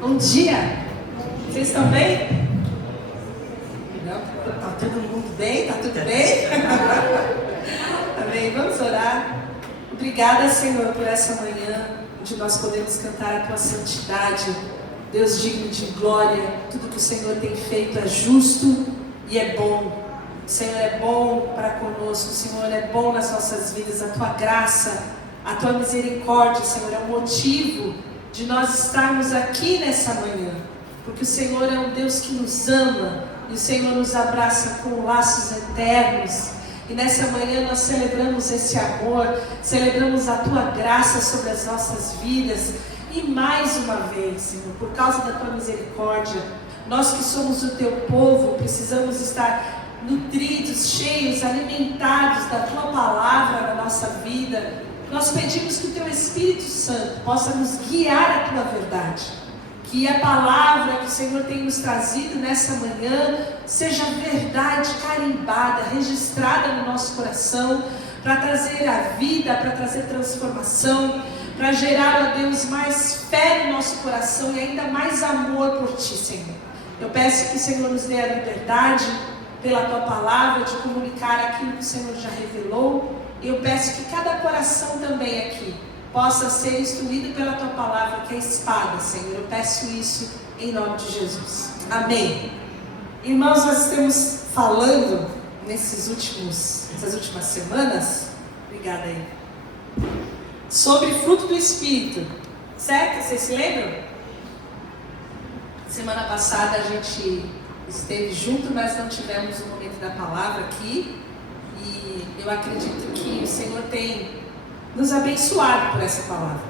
Bom dia! Vocês estão bem? Não? Está todo mundo bem? Está tudo bem? Amém. Vamos orar. Obrigada, Senhor, por essa manhã, onde nós podemos cantar a Tua santidade. Deus digno de glória, tudo que o Senhor tem feito é justo e é bom. O Senhor é bom para conosco, o Senhor é bom nas nossas vidas. A Tua graça, a Tua misericórdia, Senhor, é o motivo de nós estarmos aqui nessa manhã, porque o Senhor é um Deus que nos ama e o Senhor nos abraça com laços eternos. E nessa manhã nós celebramos esse amor, celebramos a Tua graça sobre as nossas vidas. E mais uma vez, Senhor, por causa da Tua misericórdia, nós que somos o Teu povo, precisamos estar nutridos, cheios, alimentados da Tua palavra na nossa vida. Nós pedimos que o Teu Espírito Santo possa nos guiar à Tua verdade. Que a palavra que o Senhor tem nos trazido nessa manhã seja verdade carimbada, registrada no nosso coração, para trazer a vida, para trazer transformação, para gerar, ó Deus, mais fé no nosso coração e ainda mais amor por Ti, Senhor. Eu peço que o Senhor nos dê a liberdade, pela Tua palavra, de comunicar aquilo que o Senhor já revelou. E eu peço que cada coração também aqui possa ser instruído pela Tua palavra, que é a espada, Senhor. Eu peço isso em nome de Jesus. Amém. Irmãos, nós estamos falando nessas últimas semanas, obrigada aí, sobre fruto do Espírito, certo? Vocês se lembram? Semana passada a gente esteve junto, mas não tivemos o momento da palavra aqui. E eu acredito que o Senhor tem nos abençoado por essa palavra.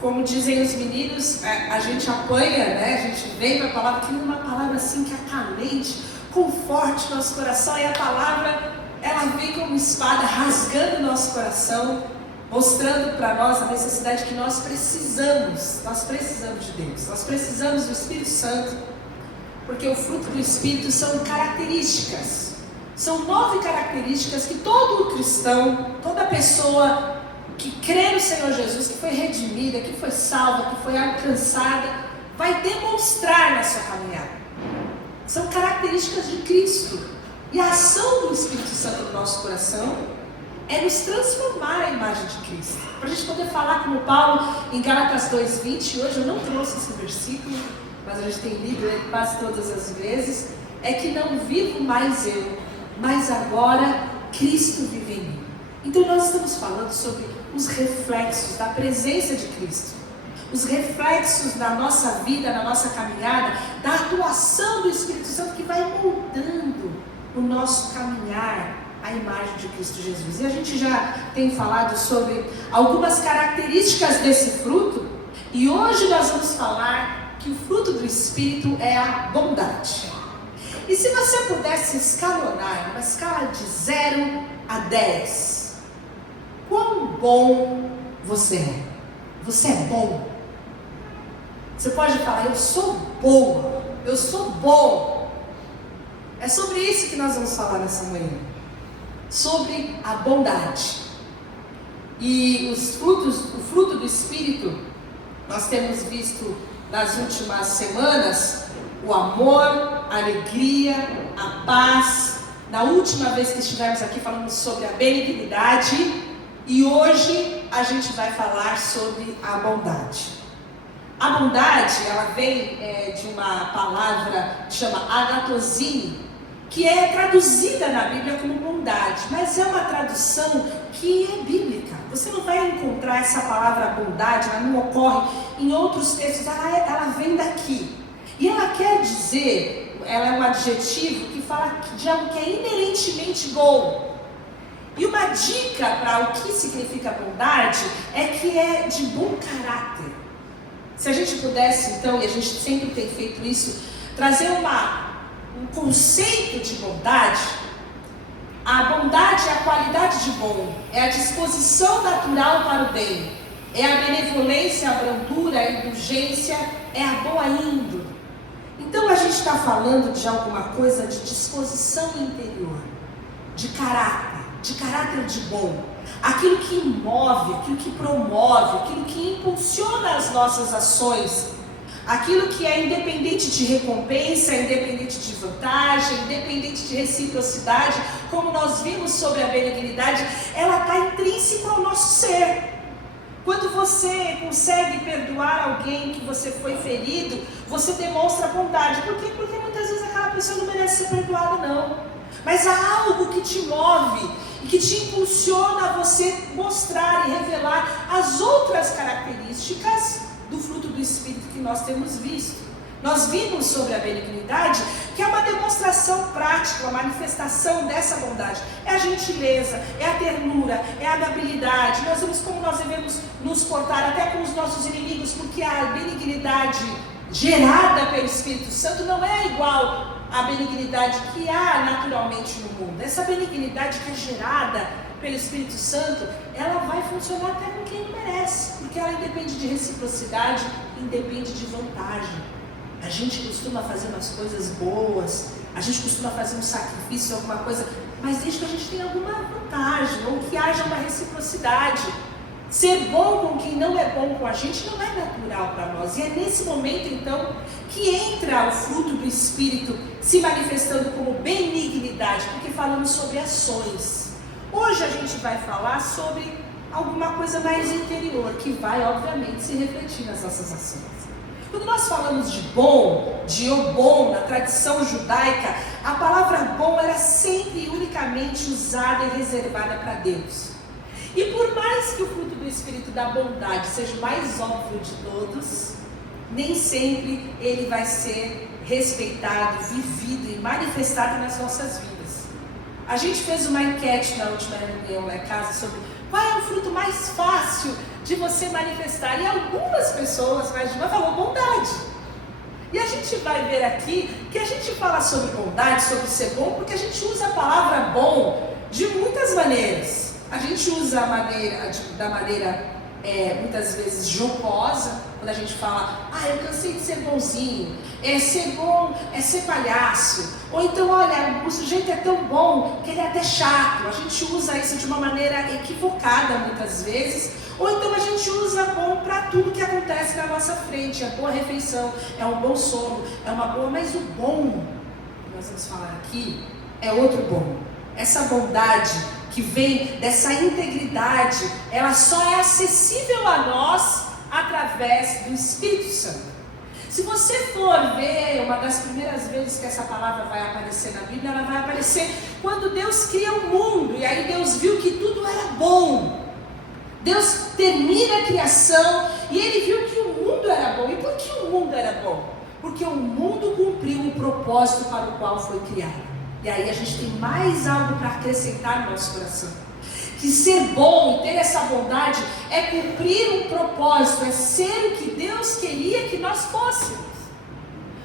Como dizem os meninos, a gente apanha, né? A gente vem para a palavra, que é uma palavra assim que acalente, conforte nosso coração. E a palavra, ela vem como espada, rasgando o nosso coração, mostrando para nós a necessidade que nós precisamos. Nós precisamos de Deus, nós precisamos do Espírito Santo, porque o fruto do Espírito são características. São 9 características que todo cristão, toda pessoa que crê no Senhor Jesus, que foi redimida, que foi salva, que foi alcançada, vai demonstrar na sua caminhada. São características de Cristo. E a ação do Espírito Santo no nosso coração é nos transformar à imagem de Cristo. Para a gente poder falar como Paulo em Gálatas 2:20, hoje eu não trouxe esse versículo, mas a gente tem lido ele quase todas as vezes, é que não vivo mais eu, mas agora Cristo vive em mim. Então nós estamos falando sobre os reflexos da presença de Cristo, os reflexos da nossa vida, na nossa caminhada, da atuação do Espírito Santo que vai moldando o nosso caminhar à imagem de Cristo Jesus. E a gente já tem falado sobre algumas características desse fruto, e hoje nós vamos falar que o fruto do Espírito é a bondade. E se você pudesse escalonar uma escala de 0 a 10, quão bom você é? Você é bom? Você pode falar, eu sou boa, eu sou bom. É sobre isso que nós vamos falar nessa manhã, sobre a bondade. E o fruto do Espírito, nós temos visto nas últimas semanas o amor, a alegria, a paz. Na última vez que estivemos aqui falamos sobre a benignidade, e hoje a gente vai falar sobre a bondade. A bondade, ela vem de uma palavra que chama agatosine, que é traduzida na Bíblia como bondade, mas é uma tradução que é bíblica. Você não vai encontrar essa palavra bondade, ela não ocorre em outros textos, ela vem daqui. E ela quer dizer, ela é um adjetivo que fala de algo que é inerentemente bom. E uma dica para o que significa bondade é que é de bom caráter. Se a gente pudesse então, e a gente sempre tem feito isso, trazer um conceito de bondade, a bondade é a qualidade de bom, é a disposição natural para o bem, é a benevolência, a brandura, a indulgência, é a boa índole. Então a gente está falando de alguma coisa de disposição interior, de caráter de bom, aquilo que move, aquilo que promove, aquilo que impulsiona as nossas ações, aquilo que é independente de recompensa, independente de vantagem, independente de reciprocidade, como nós vimos sobre a benignidade, ela está intrínseca ao nosso ser. Quando você consegue perdoar alguém que você foi ferido, você demonstra bondade. Por quê? Porque muitas vezes aquela pessoa não merece ser perdoada, não. Mas há algo que te move e que te impulsiona a você mostrar e revelar as outras características do fruto do Espírito que nós temos visto. Nós vimos sobre a benignidade, que é uma demonstração prática, uma manifestação dessa bondade. É a gentileza, é a ternura, é a amabilidade. Nós vimos como nós devemos nos portar até com os nossos inimigos, porque a benignidade gerada pelo Espírito Santo não é igual à benignidade que há naturalmente no mundo. Essa benignidade que é gerada pelo Espírito Santo, ela vai funcionar até com quem não merece, porque ela independe de reciprocidade, independe de vantagem. A gente costuma fazer umas coisas boas, a gente costuma fazer um sacrifício, alguma coisa, mas desde que a gente tenha alguma vantagem, ou que haja uma reciprocidade. Ser bom com quem não é bom com a gente não é natural para nós. E é nesse momento, então, que entra o fruto do Espírito se manifestando como benignidade, porque falamos sobre ações. Hoje a gente vai falar sobre alguma coisa mais interior, que vai, obviamente, se refletir nas nossas ações. Quando nós falamos de bom, de o bom, na tradição judaica, a palavra bom era sempre e unicamente usada e reservada para Deus. E por mais que o fruto do Espírito da bondade seja o mais óbvio de todos, nem sempre ele vai ser respeitado, vivido e manifestado nas nossas vidas. A gente fez uma enquete na última reunião lá em casa sobre qual é o fruto mais fácil de você manifestar. E algumas pessoas, mais de uma, falou bondade. E a gente vai ver aqui que a gente fala sobre bondade, sobre ser bom, porque a gente usa a palavra bom de muitas maneiras. A gente usa da maneira muitas vezes jocosa, quando a gente fala, eu cansei de ser bonzinho, ser bom é ser palhaço, ou então, olha, o sujeito é tão bom que ele é até chato. A gente usa isso de uma maneira equivocada muitas vezes, ou então a gente usa bom para tudo que acontece na nossa frente, é boa refeição, é um bom sono, é uma boa, mas o bom que nós vamos falar aqui é outro bom. Essa bondade que vem dessa integridade, ela só é acessível a nós através do Espírito Santo. Se você for ver, uma das primeiras vezes que essa palavra vai aparecer na Bíblia, ela vai aparecer quando Deus cria o mundo, e aí Deus viu que tudo era bom. Deus termina a criação, e Ele viu que o mundo era bom. E por que o mundo era bom? Porque o mundo cumpriu o propósito para o qual foi criado. E aí a gente tem mais algo para acrescentar no nosso coração. Que ser bom, ter essa bondade, é cumprir um propósito, é ser o que Deus queria que nós fôssemos.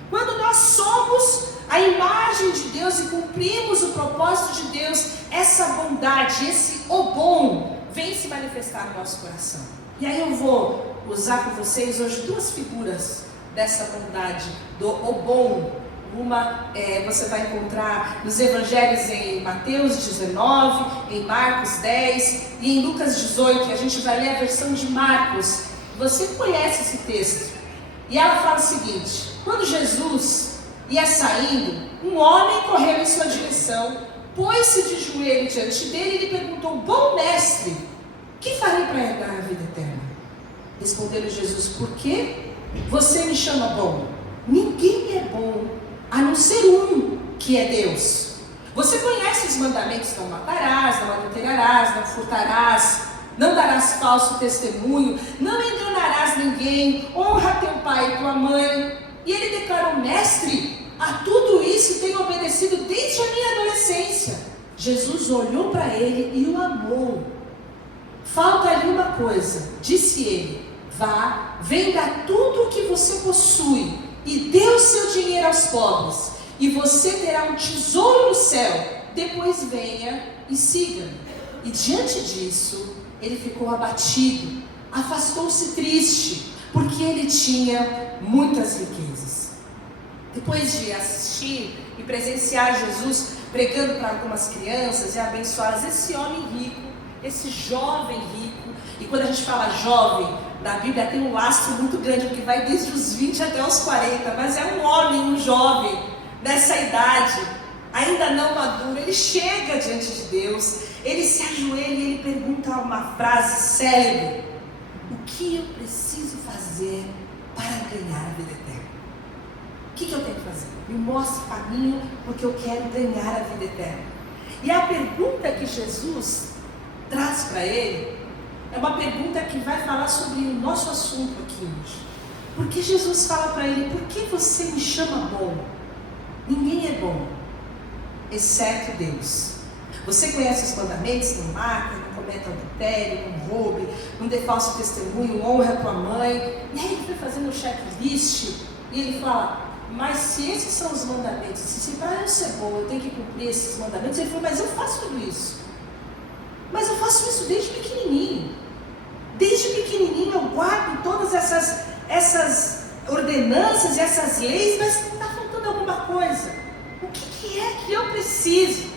Quando nós somos a imagem de Deus e cumprimos o propósito de Deus, essa bondade, esse o bom, vem se manifestar no nosso coração. E aí eu vou usar com vocês hoje duas figuras dessa bondade, do o bom. Uma você vai encontrar nos evangelhos em Mateus 19, em Marcos 10 e em Lucas 18. A gente vai ler a versão de Marcos. Você conhece esse texto. E ela fala o seguinte: quando Jesus ia saindo, um homem correu em sua direção, pôs-se de joelho diante dele e lhe perguntou: bom mestre, que farei para herdar a vida eterna? Respondeu-lhe Jesus: por que você me chama bom? Ninguém é bom a não ser um, que é Deus. Você conhece os mandamentos: não matarás, não adulterarás, não furtarás, não darás falso testemunho, não enganarás ninguém, honra teu pai e tua mãe. E ele declarou: mestre, a tudo isso tenho obedecido desde a minha adolescência. Jesus olhou para ele e o amou. Falta-lhe uma coisa, disse ele: vá, venda tudo o que você possui e dê o seu dinheiro aos pobres, e você terá um tesouro no céu. Depois venha e siga-me. E diante disso, ele ficou abatido, afastou-se triste, porque ele tinha muitas riquezas. Depois de assistir e presenciar Jesus pregando para algumas crianças e abençoá-las, esse homem rico, esse jovem rico, e quando a gente fala jovem, da Bíblia tem um lastro muito grande, que vai desde os 20 até os 40, mas é um homem, um jovem, dessa idade, ainda não maduro. Ele chega diante de Deus, ele se ajoelha e ele pergunta uma frase célebre: o que eu preciso fazer para ganhar a vida eterna? O que eu tenho que fazer? Me mostre o caminho, porque eu quero ganhar a vida eterna. E a pergunta que Jesus traz para ele é uma pergunta que vai falar sobre o nosso assunto aqui hoje. Porque Jesus fala para ele: por que você me chama bom? Ninguém é bom, exceto Deus. Você conhece os mandamentos? Não mata, não cometa adultério, não roube, não dê falso testemunho, honra a tua mãe. E aí ele vai fazendo um checklist e ele fala: mas se esses são os mandamentos, se para eu ser bom eu tenho que cumprir esses mandamentos, ele falou: mas eu faço tudo isso. Mas eu faço isso desde pequenininho. Desde pequenininho eu guardo todas essas ordenanças e essas leis, mas está faltando alguma coisa. O que é que eu preciso?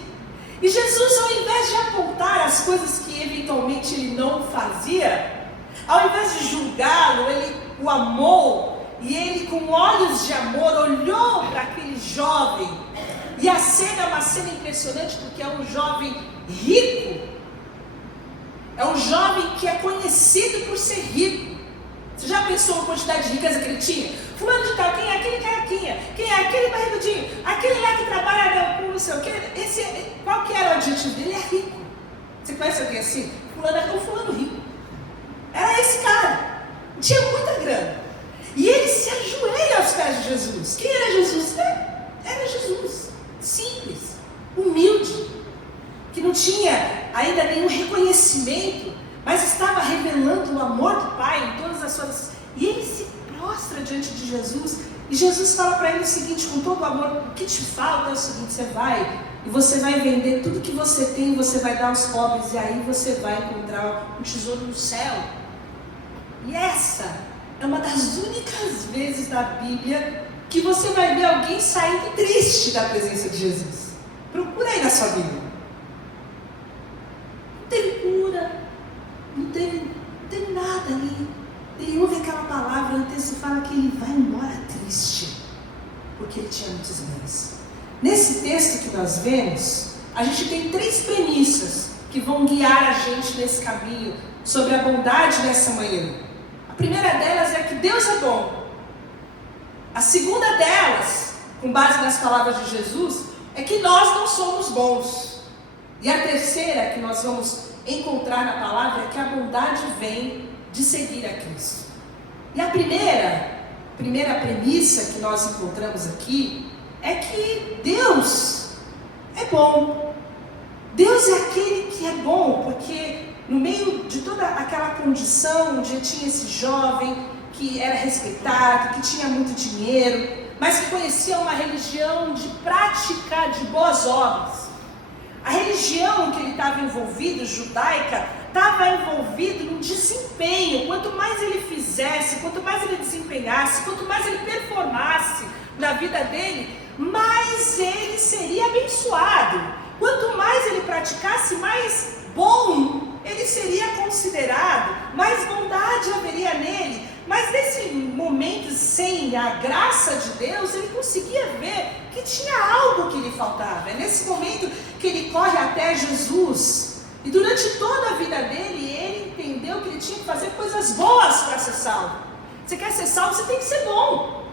E Jesus, ao invés de apontar as coisas que eventualmente ele não fazia, ao invés de julgá-lo, ele o amou, e ele com olhos de amor olhou para aquele jovem. E a cena é uma cena impressionante, porque é um jovem rico, é um jovem que é conhecido por ser rico. Você já pensou a quantidade de riqueza que ele tinha? Fulano de tal, quem é aquele carequinha? Quem é aquele barrigudinho? Aquele lá que trabalha com não sei o quê? Qual que era o objetivo dele? Ele é rico. Você conhece alguém assim? Fulano é um fulano rico. Era esse cara. Tinha muita grana. E ele se ajoelha aos pés de Jesus. Quem era Jesus? Era Jesus. Simples, humilde, que não tinha ainda nenhum reconhecimento, mas estava revelando o amor do Pai em todas as suas... E ele se prostra diante de Jesus, e Jesus fala para ele o seguinte, com todo o amor: o que te falta é o seguinte, você vai e você vai vender tudo que você tem, você vai dar aos pobres, e aí você vai encontrar um tesouro no céu. E essa é uma das únicas vezes da Bíblia que você vai ver alguém saindo triste da presença de Jesus. Procura aí na sua Bíblia. Não teve cura, não teve nada ali. Ele ouve aquela palavra, o texto fala que ele vai embora triste, porque ele tinha muitos bens. Nesse texto que nós vemos, a gente tem 3 premissas que vão guiar a gente nesse caminho sobre a bondade dessa manhã. A primeira delas é que Deus é bom. A segunda delas, com base nas palavras de Jesus, é que nós não somos bons. E a terceira que nós vamos encontrar na palavra é que a bondade vem de seguir a Cristo. E a primeira premissa que nós encontramos aqui é que Deus é bom. Deus é aquele que é bom, porque no meio de toda aquela condição onde tinha esse jovem que era respeitado, que tinha muito dinheiro, mas que conhecia uma religião de prática de boas obras. A religião que ele estava envolvido, judaica, estava envolvido no desempenho. Quanto mais ele fizesse, quanto mais ele desempenhasse, quanto mais ele performasse na vida dele, mais ele seria abençoado. Quanto mais ele praticasse, mais bom ele seria considerado, mais bondade haveria nele. Mas nesse momento, sem a graça de Deus, ele conseguia ver que tinha algo que lhe faltava. É nesse momento que ele corre até Jesus. E durante toda a vida dele, ele entendeu que ele tinha que fazer coisas boas para ser salvo. Você quer ser salvo, você tem que ser bom.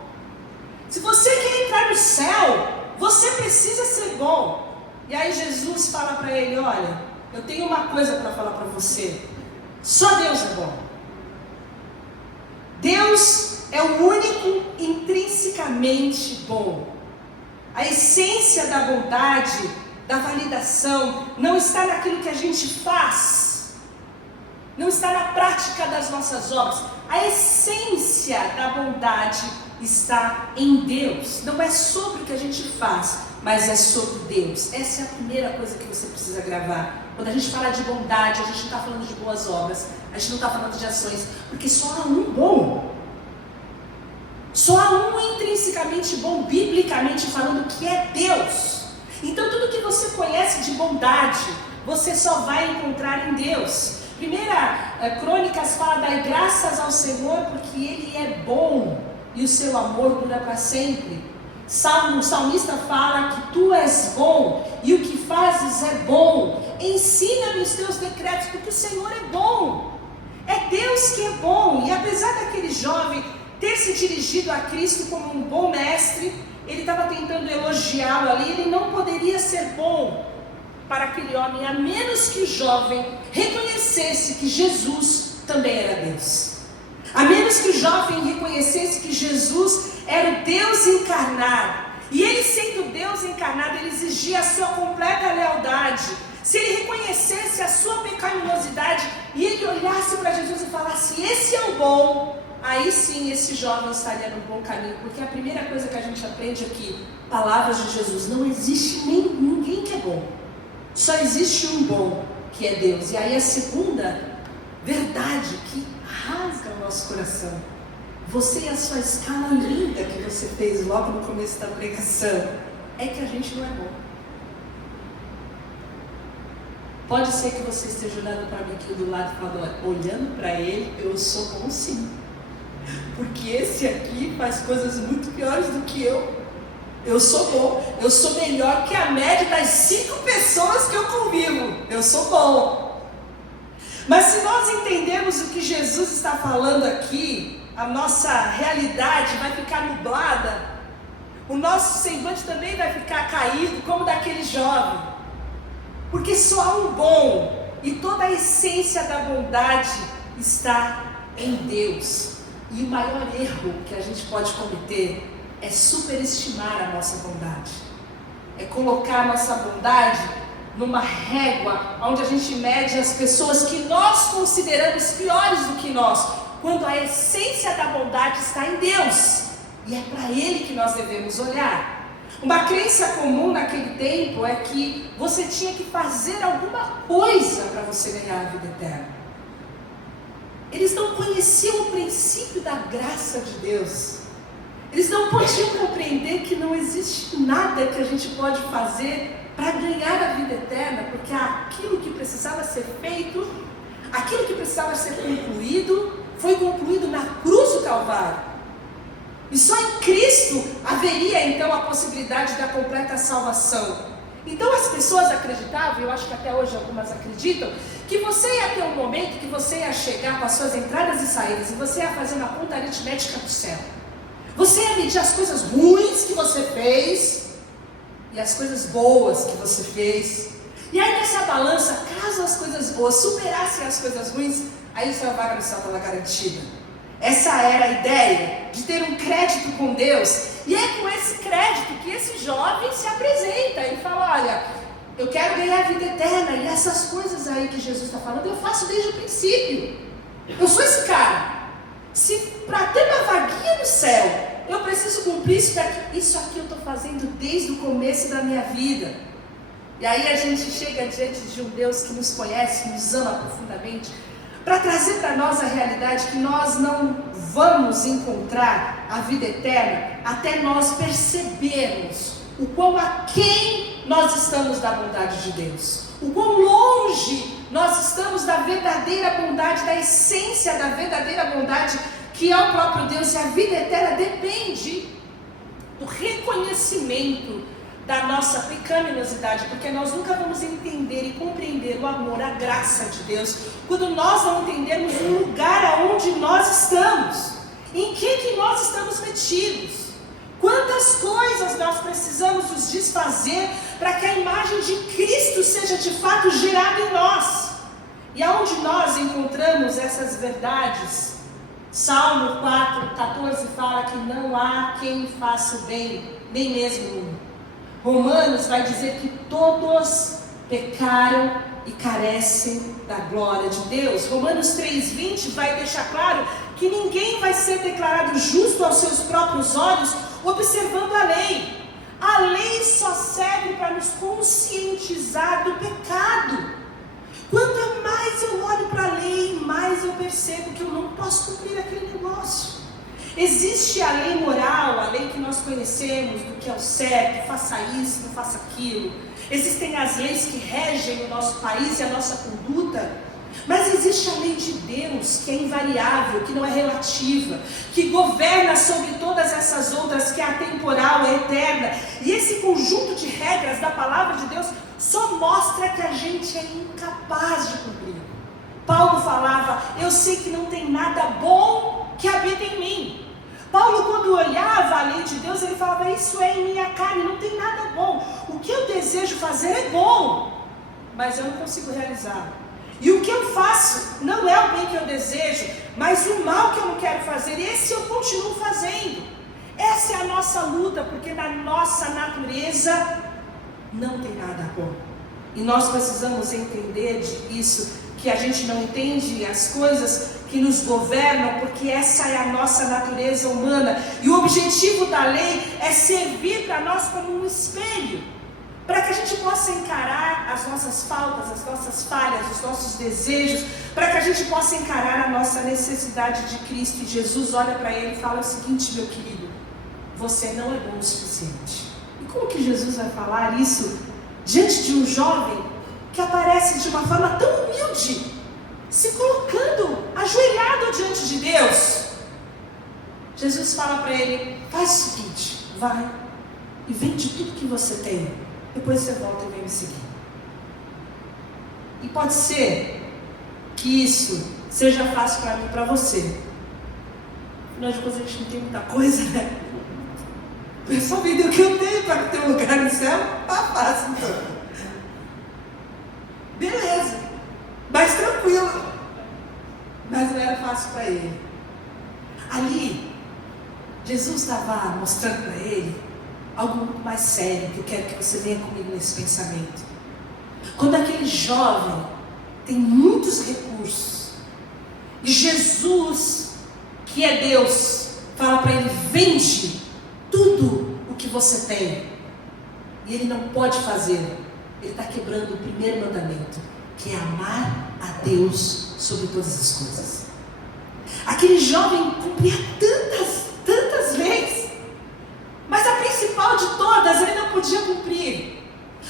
Se você quer entrar no céu, você precisa ser bom. E aí Jesus fala para ele: olha, eu tenho uma coisa para falar para você. Só Deus é bom. Deus é o único intrinsecamente bom. A essência da bondade, da validação, não está naquilo que a gente faz, não está na prática das nossas obras. A essência da bondade está em Deus. Não é sobre o que a gente faz, mas é sobre Deus. Essa é a primeira coisa que você precisa gravar. Quando a gente fala de bondade, a gente não está falando de boas obras, a gente não está falando de ações, porque só há um bom. Só há um intrinsecamente bom, biblicamente falando, que é Deus. Então tudo que você conhece de bondade, você só vai encontrar em Deus. Crônicas fala: dai graças ao Senhor porque Ele é bom e o seu amor dura para sempre. O salmista fala que tu és bom e o que fazes é bom. Ensina-me os teus decretos, porque o Senhor é bom. É Deus que é bom. E apesar daquele jovem ter se dirigido a Cristo como um bom mestre, ele estava tentando elogiá-lo ali. Ele não poderia ser bom para aquele homem, a menos que o jovem reconhecesse que Jesus também era Deus. A menos que o jovem reconhecesse que Jesus era o Deus encarnado. E ele, sendo Deus encarnado, ele exigia a sua completa lealdade. Se ele reconhecesse a sua pecaminosidade e ele olhasse para Jesus e falasse: esse é o bom, aí sim esse jovem estaria no bom caminho. Porque a primeira coisa que a gente aprende aqui, palavras de Jesus: não existe ninguém que é bom, só existe um bom, que é Deus. E aí a segunda verdade que rasga o nosso coração: você e a sua escala linda que você fez logo no começo da pregação, é que a gente não é bom. Pode ser que você esteja olhando para mim aqui do lado e falando: olhando para ele, eu sou bom sim, porque esse aqui faz coisas muito piores do que eu. Eu sou bom, eu sou melhor que a média das 5 pessoas que eu convivo. Eu sou bom. Mas se nós entendermos o que Jesus está falando aqui, a nossa realidade vai ficar nublada, o nosso semblante também vai ficar caído, como daquele jovem. Porque só há um bom, e toda a essência da bondade está em Deus. E o maior erro que a gente pode cometer é superestimar a nossa bondade. É colocar a nossa bondade numa régua onde a gente mede as pessoas que nós consideramos piores do que nós, quando a essência da bondade está em Deus, e é para Ele que nós devemos olhar. Uma crença comum naquele tempo é que você tinha que fazer alguma coisa para você ganhar a vida eterna. Eles não conheciam o princípio da graça de Deus. Eles não podiam compreender que não existe nada que a gente pode fazer para ganhar a vida eterna, porque aquilo que precisava ser feito, aquilo que precisava ser concluído, foi concluído na cruz do Calvário. E só em Cristo haveria então a possibilidade da completa salvação. Então as pessoas acreditavam, eu acho que até hoje algumas acreditam, que você ia ter um momento que você ia chegar com as suas entradas e saídas, e você ia fazer uma conta aritmética do céu. Você ia medir as coisas ruins que você fez e as coisas boas que você fez. E aí nessa balança, caso as coisas boas superassem as coisas ruins, aí sua vaga no céu estava garantida. Essa era a ideia de ter um crédito com Deus. E é com esse crédito que esse jovem se apresenta e fala: olha, eu quero ganhar a vida eterna. E essas coisas aí que Jesus está falando, eu faço desde o princípio. Eu sou esse cara. Se para ter uma vaguinha no céu, eu preciso cumprir isso aqui eu estou fazendo desde o começo da minha vida. E aí a gente chega diante de um Deus que nos conhece, nos ama profundamente, para trazer para nós a realidade que nós não vamos encontrar a vida eterna até nós percebermos o quão aquém nós estamos da bondade de Deus, o quão longe nós estamos da verdadeira bondade, da essência da verdadeira bondade, que é o próprio Deus. E a vida eterna depende do reconhecimento da nossa pecaminosidade, porque nós nunca vamos entender e compreender o amor, a graça de Deus, quando nós não entendermos o lugar aonde nós estamos, em que nós estamos metidos, quantas coisas nós precisamos nos desfazer para que a imagem de Cristo seja de fato gerada em nós. E aonde nós encontramos essas verdades? Salmo 4:14 fala que não há quem faça o bem, nem mesmo um. Romanos vai dizer que todos pecaram e carecem da glória de Deus. Romanos 3:20 vai deixar claro que ninguém vai ser declarado justo aos seus próprios olhos observando a lei. A lei só serve para nos conscientizar do pecado. Quanto mais eu olho para a lei, mais eu percebo que eu não posso cumprir aquele negócio. Existe a lei moral, a lei que nós conhecemos, do que é o certo, faça isso, não faça aquilo. Existem as leis que regem o nosso país e a nossa conduta. Mas existe a lei de Deus, que é invariável, que não é relativa, que governa sobre todas essas outras, que é atemporal, é eterna. E esse conjunto de regras da palavra de Deus só mostra que a gente é incapaz de cumprir. Paulo falava: eu sei que não tem nada bom que habita em mim. Paulo, quando olhava a lei de Deus, ele falava: isso é em minha carne, não tem nada bom. O que eu desejo fazer é bom, mas eu não consigo realizar. E o que eu faço não é o bem que eu desejo, mas o mal que eu não quero fazer, esse eu continuo fazendo. Essa é a nossa luta, porque na nossa natureza não tem nada bom. E nós precisamos entender isso, que a gente não entende as coisas que nos governam, porque essa é a nossa natureza humana. E o objetivo da lei é servir para nós como um espelho, para que a gente possa encarar as nossas faltas, as nossas falhas, os nossos desejos, para que a gente possa encarar a nossa necessidade de Cristo. E Jesus olha para ele e fala o seguinte: meu querido, você não é bom o suficiente. E como que Jesus vai falar isso diante de um jovem que aparece de uma forma tão humilde, se colocando, ajoelhado diante de Deus? Jesus fala para ele: faz o seguinte, vai e vende tudo que você tem, depois você volta e vem me seguir. E pode ser que isso seja fácil para mim e para você. Afinal de contas, a gente não tem muita coisa, né? Eu só vender o que eu tenho para ter um lugar no céu, tá fácil então. Beleza, mais tranquilo. Mas não era fácil para ele. Ali, Jesus estava mostrando para ele algo muito mais sério, que eu quero que você venha comigo nesse pensamento. Quando aquele jovem tem muitos recursos, e Jesus, que é Deus, fala para ele: vende tudo o que você tem, e ele não pode fazer, ele está quebrando o primeiro mandamento, que é amar a Deus sobre todas as coisas. Aquele jovem cumpria tantas leis, mas a principal de todas ele não podia cumprir,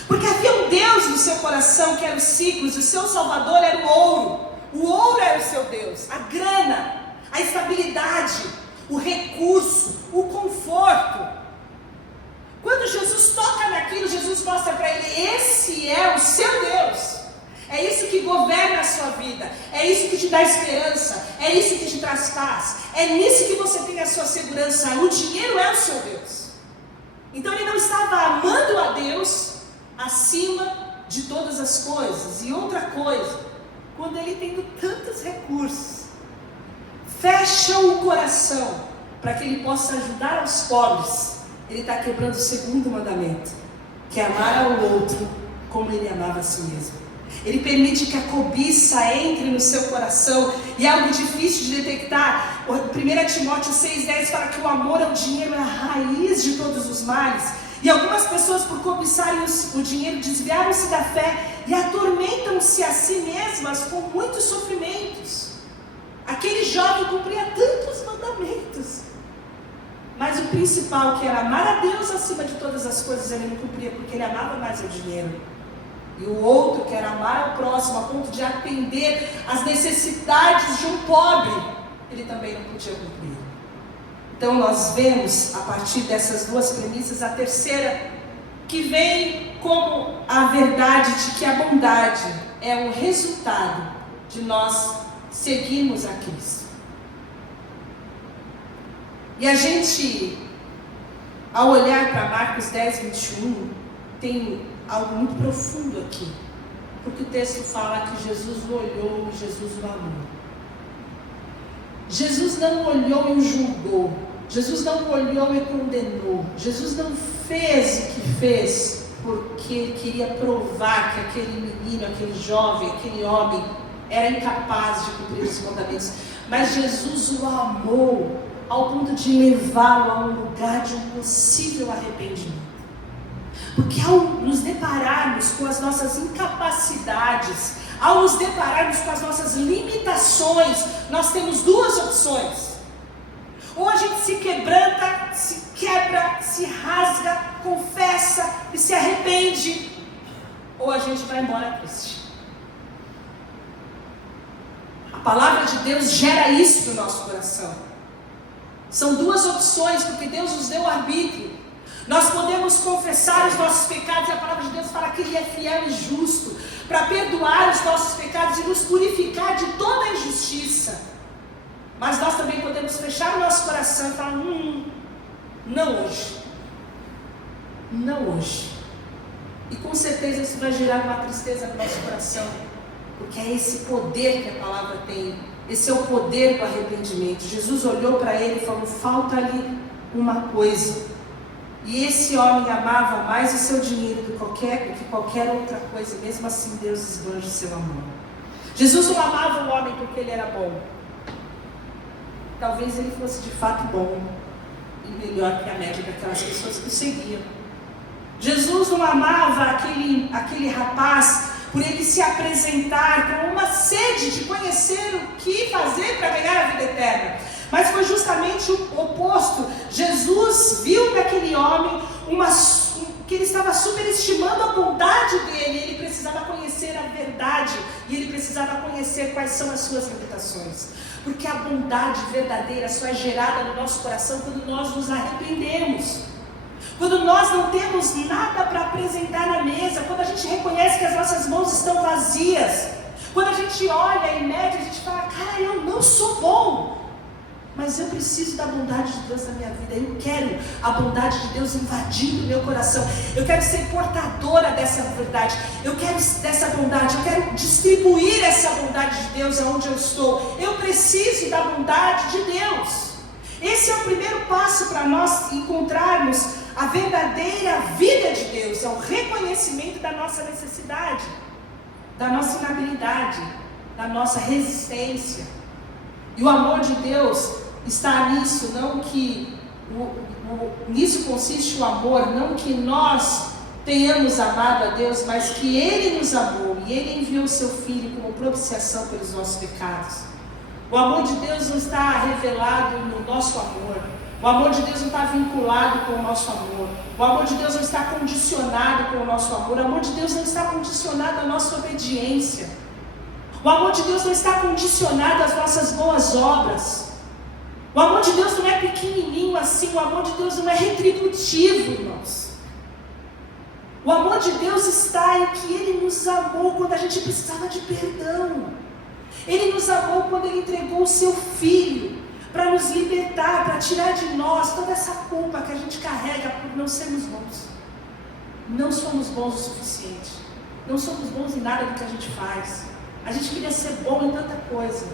porque havia um Deus no seu coração que era os ciclos, e o seu salvador era o ouro era o seu Deus, a grana, a estabilidade, o recurso, o conforto. Quando Jesus toca naquilo, Jesus mostra para ele: esse é o seu Deus, é isso que governa a sua vida, é isso que te dá esperança, é isso que te traz paz, é nisso que você tem a sua segurança. O dinheiro é o seu Deus. Então ele não estava amando a Deus acima de todas as coisas. E outra coisa, quando ele tem tantos recursos, fecha o coração para que ele possa ajudar aos pobres, ele está quebrando o segundo mandamento, que é amar ao outro como ele amava a si mesmo. Ele permite que a cobiça entre no seu coração, e é algo difícil de detectar. 1 Timóteo 6,10 fala que o amor ao dinheiro é a raiz de todos os males. E algumas pessoas, por cobiçarem o dinheiro, desviaram-se da fé e atormentam-se a si mesmas com muitos sofrimentos. Aquele jovem cumpria tantos mandamentos, mas o principal, que era amar a Deus acima de todas as coisas, ele não cumpria, porque ele amava mais o dinheiro. E o outro, que era amar ao próximo, a ponto de atender às necessidades de um pobre, ele também não podia cumprir. Então nós vemos, a partir dessas duas premissas, a terceira, que vem como a verdade de que a bondade é um resultado de nós seguirmos a Cristo. E a gente, ao olhar para Marcos 10, 21, tem algo muito profundo aqui, porque o texto fala que Jesus o olhou e Jesus o amou. Jesus não olhou e o julgou, Jesus não olhou e condenou, Jesus não fez o que fez porque ele queria provar que aquele menino, aquele jovem, aquele homem era incapaz de cumprir os mandamentos, mas Jesus o amou ao ponto de levá-lo a um lugar de um possível arrependimento. Porque ao nos depararmos com as nossas incapacidades, ao nos depararmos com as nossas limitações, nós temos duas opções: ou a gente se quebranta, se quebra, se rasga, confessa e se arrepende, ou a gente vai embora triste. Deus gera isso no nosso coração. São duas opções, porque Deus nos deu o arbítrio. Nós podemos confessar os nossos pecados, e a palavra de Deus fala que Ele é fiel e justo para perdoar os nossos pecados e nos purificar de toda a injustiça. Mas nós também podemos fechar o nosso coração e falar, não hoje. Não hoje. E com certeza isso vai gerar uma tristeza no nosso coração, porque é esse poder que a palavra tem. Esse é o poder do arrependimento. Jesus olhou para ele e falou, falta-lhe uma coisa. E esse homem amava mais o seu dinheiro do que qualquer outra coisa. Mesmo assim Deus esbanja o seu amor. Jesus não amava o homem porque ele era bom. Talvez ele fosse de fato bom e melhor que a média daquelas pessoas que o seguiam. Jesus não amava aquele rapaz por ele se apresentar com uma sede de conhecer o que fazer para ganhar a vida eterna. Mas foi justamente o oposto. Jesus viu naquele homem que ele estava superestimando a bondade dele. Ele precisava conhecer a verdade e ele precisava conhecer quais são as suas limitações. Porque a bondade verdadeira só é gerada no nosso coração quando nós nos arrependemos. Quando nós não temos nada para apresentar na mesa, quando a gente reconhece que as nossas mãos estão vazias, quando a gente olha e mede, a gente fala, cara, eu não sou bom, mas eu preciso da bondade de Deus na minha vida, eu quero a bondade de Deus invadindo o meu coração, eu quero ser portadora dessa verdade, eu quero dessa bondade, eu quero distribuir essa bondade de Deus aonde eu estou, eu preciso da bondade de Deus. Esse é o primeiro passo para nós encontrarmos a verdadeira vida de Deus, é o reconhecimento da nossa necessidade, da nossa inabilidade, da nossa resistência. E o amor de Deus está nisso, não que nisso consiste o amor, não que nós tenhamos amado a Deus, mas que Ele nos amou e Ele enviou o seu Filho como propiciação pelos nossos pecados. O amor de Deus não está revelado no nosso amor. O amor de Deus não está vinculado com o nosso amor. O amor de Deus não está condicionado com o nosso amor. O amor de Deus não está condicionado à nossa obediência. O amor de Deus não está condicionado às nossas boas obras. O amor de Deus não é pequenininho assim. O amor de Deus não é retributivo, irmãos. O amor de Deus está em que Ele nos amou quando a gente precisava de perdão. Ele nos amou quando Ele entregou o seu Filho para nos libertar, para tirar de nós toda essa culpa que a gente carrega por não sermos bons. Não somos bons o suficiente. Não somos bons em nada do que a gente faz. A gente queria ser bom em tanta coisa,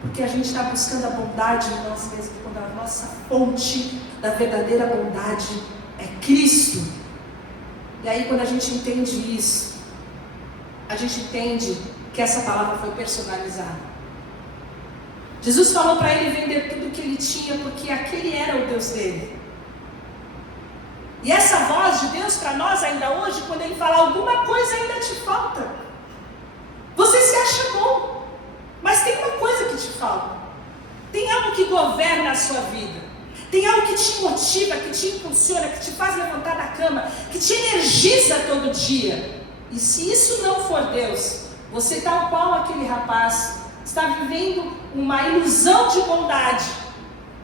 porque a gente está buscando a bondade em nós mesmos, quando a nossa fonte da verdadeira bondade é Cristo. E aí quando a gente entende isso, a gente entende que essa palavra foi personalizada. Jesus falou para ele vender tudo o que ele tinha, porque aquele era o Deus dele. E essa voz de Deus para nós ainda hoje, quando Ele fala, alguma coisa ainda te falta. Você se acha bom, mas tem uma coisa que te falta. Tem algo que governa a sua vida. Tem algo que te motiva, que te impulsiona, que te faz levantar da cama, que te energiza todo dia. E se isso não for Deus, você tal qual aquele rapaz, está vivendo uma ilusão de bondade,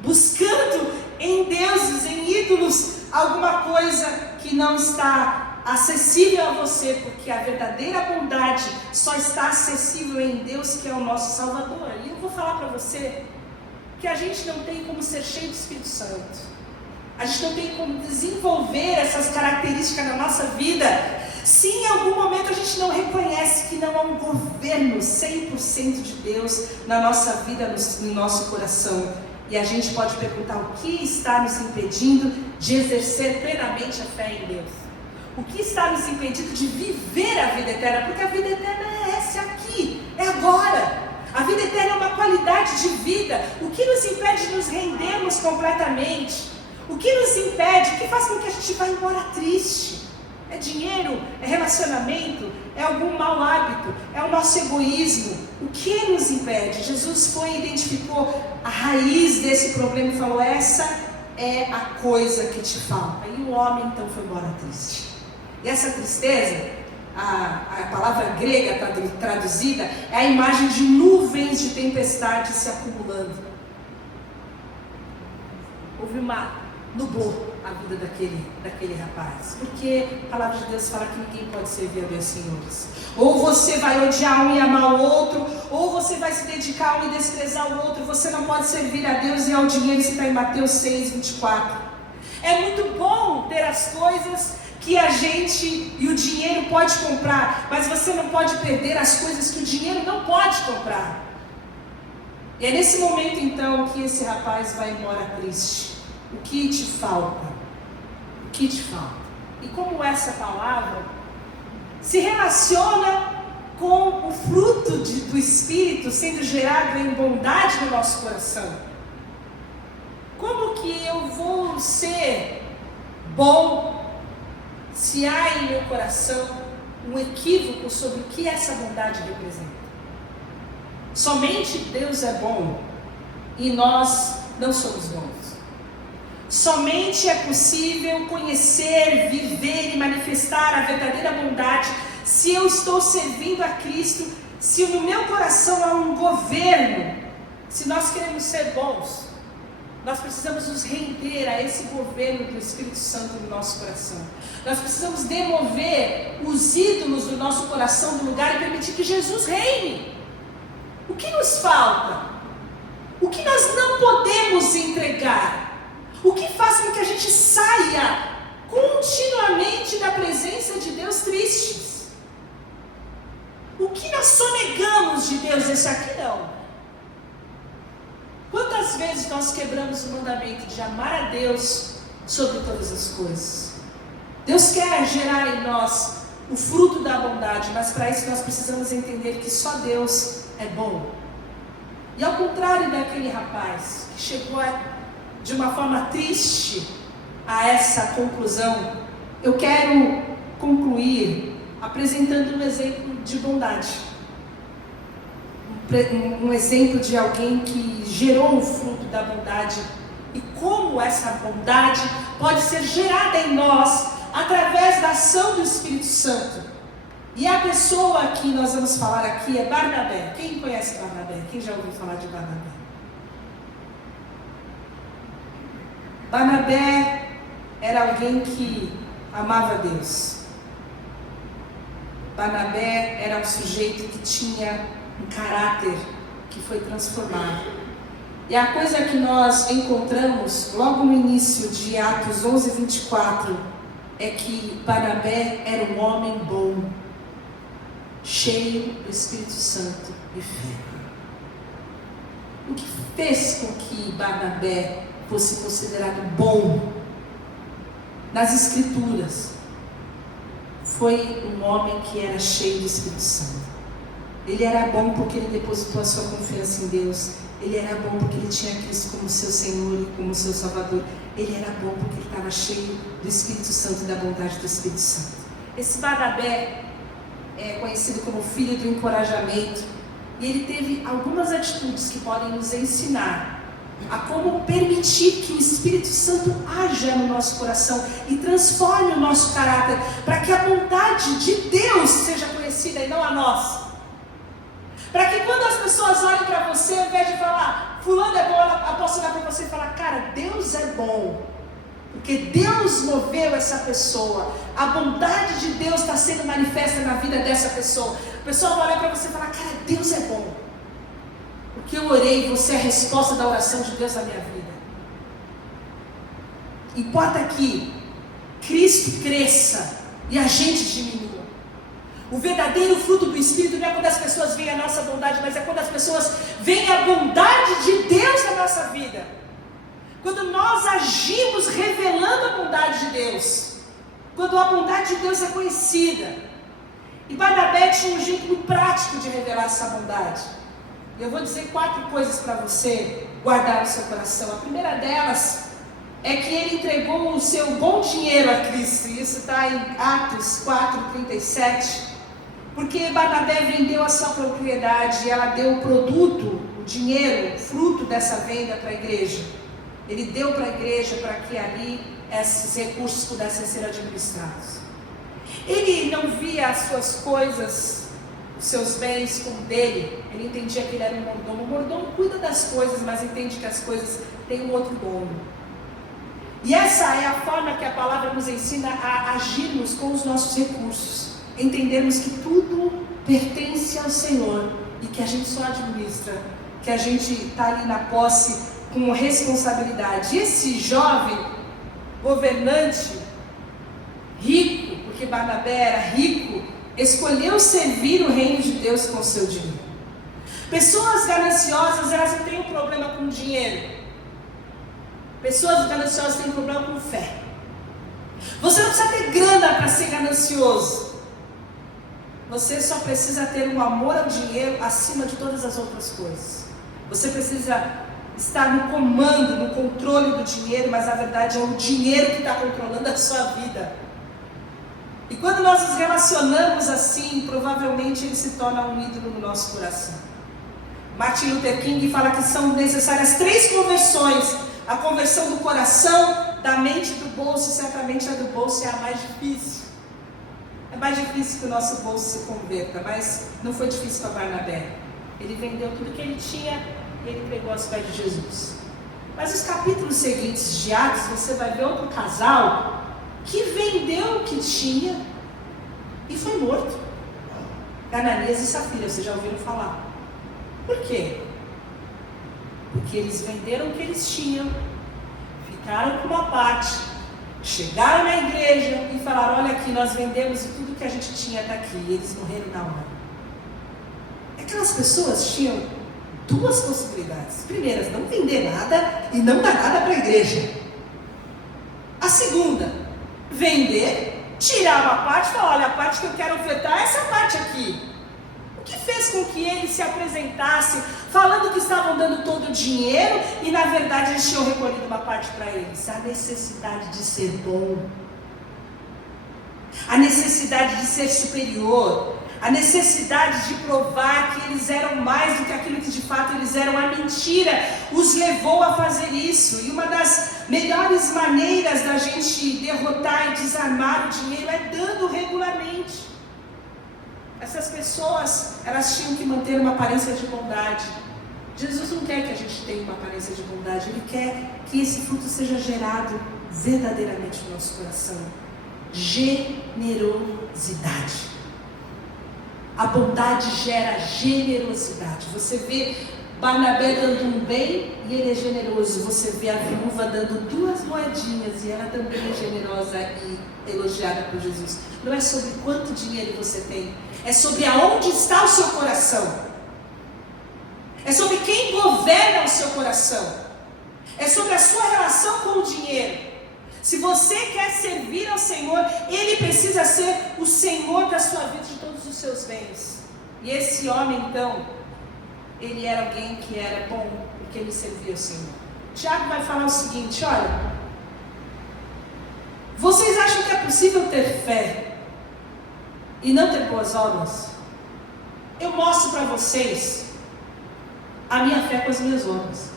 buscando em deuses, em ídolos, alguma coisa que não está acessível a você, porque a verdadeira bondade só está acessível em Deus, que é o nosso Salvador. E eu vou falar para você que a gente não tem como ser cheio do Espírito Santo, a gente não tem como desenvolver essas características na nossa vida, se em algum momento a gente não reconhece que não há um governo 100% de Deus na nossa vida, no nosso coração. E a gente pode perguntar o que está nos impedindo de exercer plenamente a fé em Deus. O que está nos impedindo de viver a vida eterna? Porque a vida eterna é essa aqui, é agora. A vida eterna é uma qualidade de vida. O que nos impede de nos rendermos completamente? O que nos impede? O que faz com que a gente vá embora triste? É dinheiro? É relacionamento? É algum mau hábito? É o nosso egoísmo? O que nos impede? Jesus foi e identificou a raiz desse problema e falou, essa é a coisa que te falta. E o homem então foi embora triste. E essa tristeza a palavra grega traduzida é a imagem de nuvens de tempestade se acumulando. Houve nublou a vida daquele rapaz, porque a palavra de Deus fala que ninguém pode servir a dois senhores. Ou você vai odiar um e amar o outro, ou você vai se dedicar a um e desprezar o outro. Você não pode servir a Deus e ao dinheiro. Isso está em Mateus 6:24. É muito bom ter as coisas que a gente e o dinheiro pode comprar, mas você não pode perder as coisas que o dinheiro não pode comprar. E é nesse momento então que esse rapaz vai embora triste. O que te falta? O que te falta? E como essa palavra se relaciona com o fruto do Espírito sendo gerado em bondade no nosso coração? Como que eu vou ser bom se há em meu coração um equívoco sobre o que essa bondade representa? Somente Deus é bom e nós não somos bons. Somente é possível conhecer, viver e manifestar a verdadeira bondade se eu estou servindo a Cristo, se no meu coração há um governo. Se nós queremos ser bons, nós precisamos nos render a esse governo do Espírito Santo no nosso coração. Nós precisamos demover os ídolos do nosso coração do lugar e permitir que Jesus reine. O que nos falta? O que nós não podemos entregar? O que faz com que a gente saia continuamente da presença de Deus tristes? O que nós sonegamos de Deus? Esse aqui não. Quantas vezes nós quebramos o mandamento de amar a Deus sobre todas as coisas? Deus quer gerar em nós o fruto da bondade, mas para isso nós precisamos entender que só Deus é bom. E ao contrário daquele rapaz que chegou de uma forma triste a essa conclusão, eu quero concluir apresentando um exemplo de bondade. Um exemplo de alguém que gerou o fruto da bondade e como essa bondade pode ser gerada em nós através da ação do Espírito Santo. E a pessoa que nós vamos falar aqui é Barnabé. Quem conhece Barnabé? Quem já ouviu falar de Barnabé? Barnabé era alguém que amava Deus. Barnabé era um sujeito que tinha um caráter que foi transformado. E a coisa que nós encontramos logo no início de Atos 11:24 é que Barnabé era um homem bom, cheio do Espírito Santo e fé. O que fez com que Barnabé fosse considerado bom nas Escrituras foi um homem que era cheio do Espírito Santo. Ele era bom porque ele depositou a sua confiança em Deus. Ele era bom porque ele tinha Cristo como seu Senhor e como seu Salvador. Ele era bom porque ele estava cheio do Espírito Santo e da bondade do Espírito Santo. Esse Barnabé é conhecido como filho do encorajamento. E ele teve algumas atitudes que podem nos ensinar a como permitir que o Espírito Santo haja no nosso coração e transforme o nosso caráter, para que a bondade de Deus seja conhecida e não a nós. Para que quando as pessoas olhem para você, ao invés de falar, fulano é bom, ela possa olhar para você e falar, cara, Deus é bom. Porque Deus moveu essa pessoa. A bondade de Deus está sendo manifesta na vida dessa pessoa. A pessoa vai olhar para você e falar, cara, Deus é bom. Porque eu orei, você é a resposta da oração de Deus na minha vida. Importa que Cristo cresça e a gente diminua. O verdadeiro fruto do Espírito não é quando as pessoas veem a nossa bondade, mas é quando as pessoas veem a bondade de Deus na nossa vida. Quando nós agimos revelando a bondade de Deus. Quando a bondade de Deus é conhecida. E Barnabé tinha um jeito muito prático de revelar essa bondade. Eu vou dizer 4 coisas para você guardar no seu coração. A primeira delas é que ele entregou o seu bom dinheiro a Cristo. Isso está em Atos 4:37. Porque Barnabé vendeu a sua propriedade e ela deu o produto, o dinheiro, o fruto dessa venda para a igreja. Ele deu para a igreja para que ali esses recursos pudessem ser administrados. Ele não via as suas coisas, os seus bens como dele. Ele entendia que ele era um mordomo. O mordomo cuida das coisas, mas entende que as coisas têm um outro dono. E essa é a forma que a palavra nos ensina a agirmos com os nossos recursos. Entendermos que tudo pertence ao Senhor e que a gente só administra, que a gente está ali na posse com responsabilidade. Esse jovem governante, rico, porque Barnabé era rico, escolheu servir o reino de Deus com o seu dinheiro. Pessoas gananciosas, elas não têm um problema com dinheiro. Pessoas gananciosas têm um problema com fé. Você não precisa ter grana para ser ganancioso. Você só precisa ter um amor ao dinheiro acima de todas as outras coisas. Você precisa estar no comando, no controle do dinheiro, mas na verdade é o dinheiro que está controlando a sua vida. E quando nós nos relacionamos assim, provavelmente ele se torna um ídolo no nosso coração. Martin Luther King fala que são necessárias 3 conversões. A conversão do coração, da mente e do bolso. E certamente a do bolso é a mais difícil. É mais difícil que o nosso bolso se converta, mas não foi difícil para Barnabé. Ele vendeu tudo que ele tinha e ele pregou aos pés de Jesus. Mas os capítulos seguintes de Atos, você vai ver outro casal que vendeu o que tinha e foi morto. Ananias e Safira, vocês já ouviram falar. Por quê? Porque eles venderam o que eles tinham, ficaram com uma parte, chegaram na igreja e falaram: olha aqui, nós vendemos e tudo que a gente tinha está aqui. E eles morreram na hora. Aquelas pessoas tinham 2 possibilidades. Primeira, não vender nada e não dar nada para a igreja. A segunda, vender, tirar uma parte e falar: olha, a parte que eu quero ofertar é essa parte aqui. O que fez com que eles se apresentassem falando que estavam dando todo o dinheiro e na verdade eles tinham recolhido uma parte para eles? A necessidade de ser bom, a necessidade de ser superior, a necessidade de provar que eles eram mais do que aquilo que de fato eles eram. A mentira os levou a fazer isso. E uma das melhores maneiras da gente derrotar e desarmar o dinheiro é dando regularmente. Essas pessoas, elas tinham que manter uma aparência de bondade. Jesus não quer que a gente tenha uma aparência de bondade. Ele quer que esse fruto seja gerado verdadeiramente no nosso coração. Generosidade. A bondade gera generosidade. Você vê Barnabé dando um bem e ele é generoso. Você vê a viúva dando 2 moedinhas e ela também é generosa e elogiada por Jesus. Não é sobre quanto dinheiro você tem, é sobre aonde está o seu coração. É sobre quem governa o seu coração. É sobre a sua relação com o dinheiro. Se você quer servir ao Senhor, Ele precisa ser o Senhor da sua vida, de todos os seus bens. E esse homem, então, ele era alguém que era bom, porque ele servia ao Senhor. Tiago vai falar o seguinte: olha, vocês acham que é possível ter fé e não ter boas obras? Eu mostro para vocês a minha fé com as minhas obras.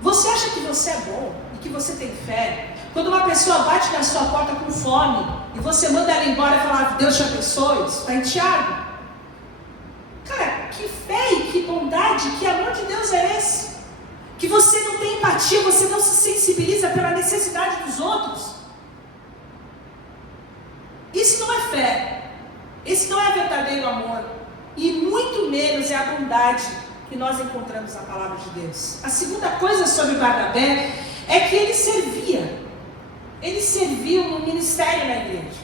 Você acha que você é bom e que você tem fé quando uma pessoa bate na sua porta com fome e você manda ela embora e fala: Deus te abençoe? Isso está em Tiago. Cara, que fé e que bondade, que amor de Deus é esse? Que você não tem empatia, você não se sensibiliza pela necessidade dos outros. Isso não é fé. Esse não é verdadeiro amor. E muito menos é a bondade que nós encontramos na palavra de Deus. A segunda coisa sobre Barnabé é que ele servia. Ele serviu no ministério na igreja.